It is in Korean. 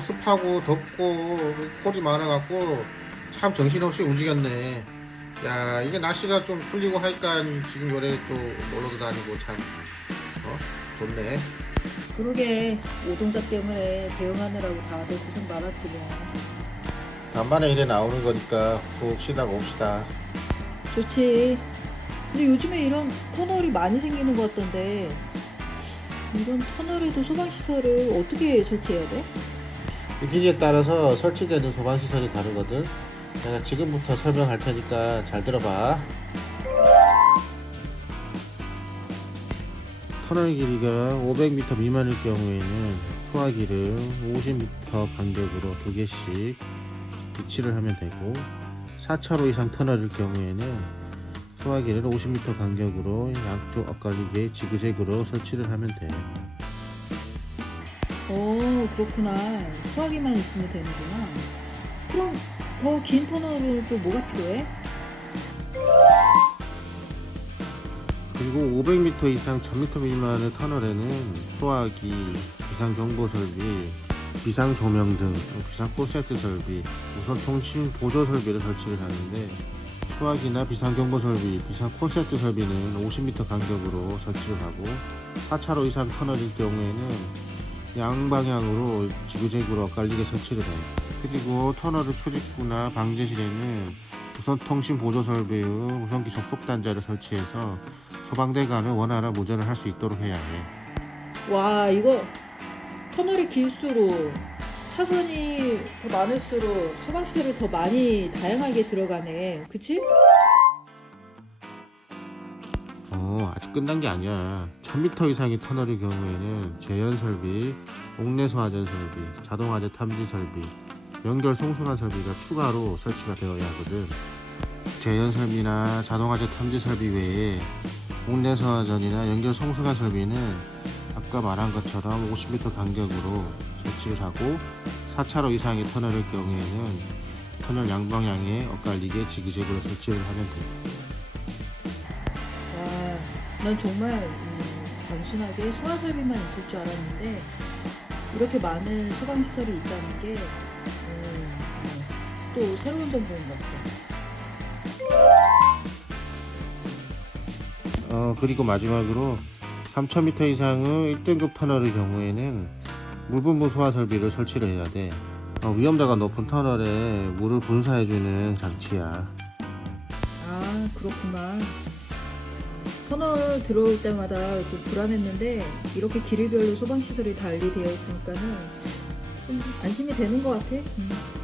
습하고 덥고 콜이 많아갖고 참 정신없이 움직였네. 야 이게 날씨가 좀 풀리고 하니까 지금 요래 좀 놀러도 다니고 참 어? 좋네. 그러게 노동자 때문에 대응하느라고 다들 고생 많았지 뭐. 간만에 일에 나오는 거니까 푹 쉬다 옵시다. 좋지. 근데 요즘에 이런 터널이 많이 생기는 것 같던데 이런 터널에도 소방시설을 어떻게 설치해야 돼? 이 기지에 따라서 설치되는 소방시설이 다르거든. 내가 지금부터 설명할 테니까 잘 들어봐. 터널 길이가 500m 미만일 경우에는 소화기를 50m 간격으로 두 개씩 비치를 하면 되고 4차로 이상 터널일 경우에는 소화기를 50m 간격으로 양쪽 엇갈리게 지그재그로 설치를 하면 돼. 어 그렇구나. 수화기만 있으면 되는구나. 그럼 더긴 터널은 또 뭐가 필요해? 그리고 500m 이상 1000m 미만의 터널에는 소화기, 비상경보 설비, 비상조명 등 비상 콜센터 설비, 우선 통신 보조 설비를 설치를 하는데 소화기나 비상경보 설비, 비상 콜센터 설비는 50m 간격으로 설치를 하고 4차로 이상 터널일 경우에는 양방향으로 지그재그로 엇갈리게 설치를 해. 그리고 터널의 출입구나 방제실에는 우선 통신 보조 설비의 우선기 접속 단자를 설치해서 소방대 간의 원활한 무전을 할 수 있도록 해야 해. 와 이거 터널이 길수록 차선이 더 많을수록 소방시설이 더 많이 다양하게 들어가네. 그치? 어, 아직 끝난 게 아니야. 1000m 이상의 터널의 경우에는 재현 설비, 옥내 소화전 설비, 자동 화재 탐지 설비, 연결 송수관 설비가 추가로 설치가 되어야 하거든. 재현 설비나 자동 화재 탐지 설비 외에 옥내 소화전이나 연결 송수관 설비는 아까 말한 것처럼 50m 간격으로 설치를 하고 4차로 이상의 터널일 경우에는 터널 양방향에 엇갈리게 지그재그로 설치를 하면 돼. 와, 난 정말 음, 단순하게 소화설비만 있을 줄 알았는데 이렇게 많은 소방시설이 있다는 게 음, 어, 또 새로운 정보인 것 같아. 어, 그리고 마지막으로 3000m 이상의 1등급 터널의 경우에는 물분부 소화 설비를 설치를 해야 돼. 어, 위험도가 높은 터널에 물을 분사해주는 장치야. 아 그렇구나. 터널 들어올 때마다 좀 불안했는데 이렇게 길이별로 소방시설이 달리 되어 있으니까는 좀 안심이 되는 것 같아. 음.